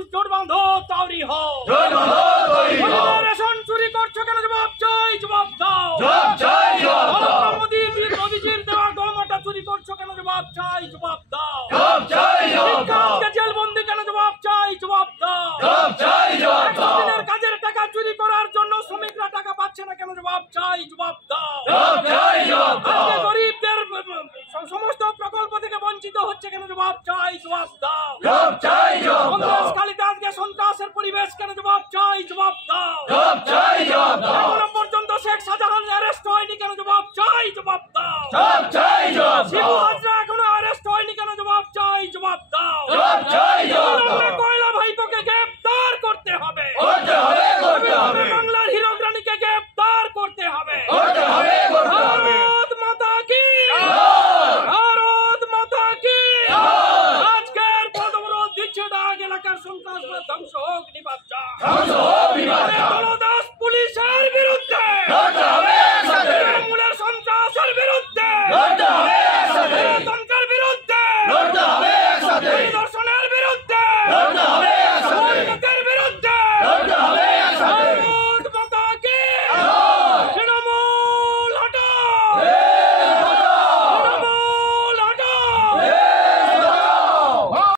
মানুষ জোট বাঁধো তৈরি হও রেশন চুরি করছো কেন জবাব চাই জবাব দাও মোদীজির দেওয়া গম আটা চুরি করছো কেন জবাব চাই জবাব দাও জেলবন্দি কেন জবাব চাই জবাব দাও দিনের কাজের টাকা চুরি করার জন্য শ্রমিকরা টাকা পাচ্ছে না কেন জবাব চাই জবাব দাও গরিবদের সমস্ত প্রকল্প থেকে বঞ্চিত হচ্ছে কেন জবাব চাই জবাব দাও সন্ত্রাসকালীতে আজকে সন্ত্রাসের পরিবেশ কেন জবাব চাই জবাব দাও এখনো পর্যন্ত শেখ শাহজাহান অ্যারেস্ট হয়নি কেন জবাব চাই জবাব দাও শিবু হাজরা এখনো অ্যারেস্ট হয়নি কেন জবাব চাই জবাব দাও কয়লা ভাইপোকে গ্রেফতার করতে হবে বাংলার হীরক রানীকে গ্রেফতার করতে হবে ভারত মাতা কি ভারত মাতা কি আজকের পদবরোধ দিচ্ছে ডাক এলাকার সন্ত্রাস ধ্বংস হোক নিবাস দলদাস পুলিশের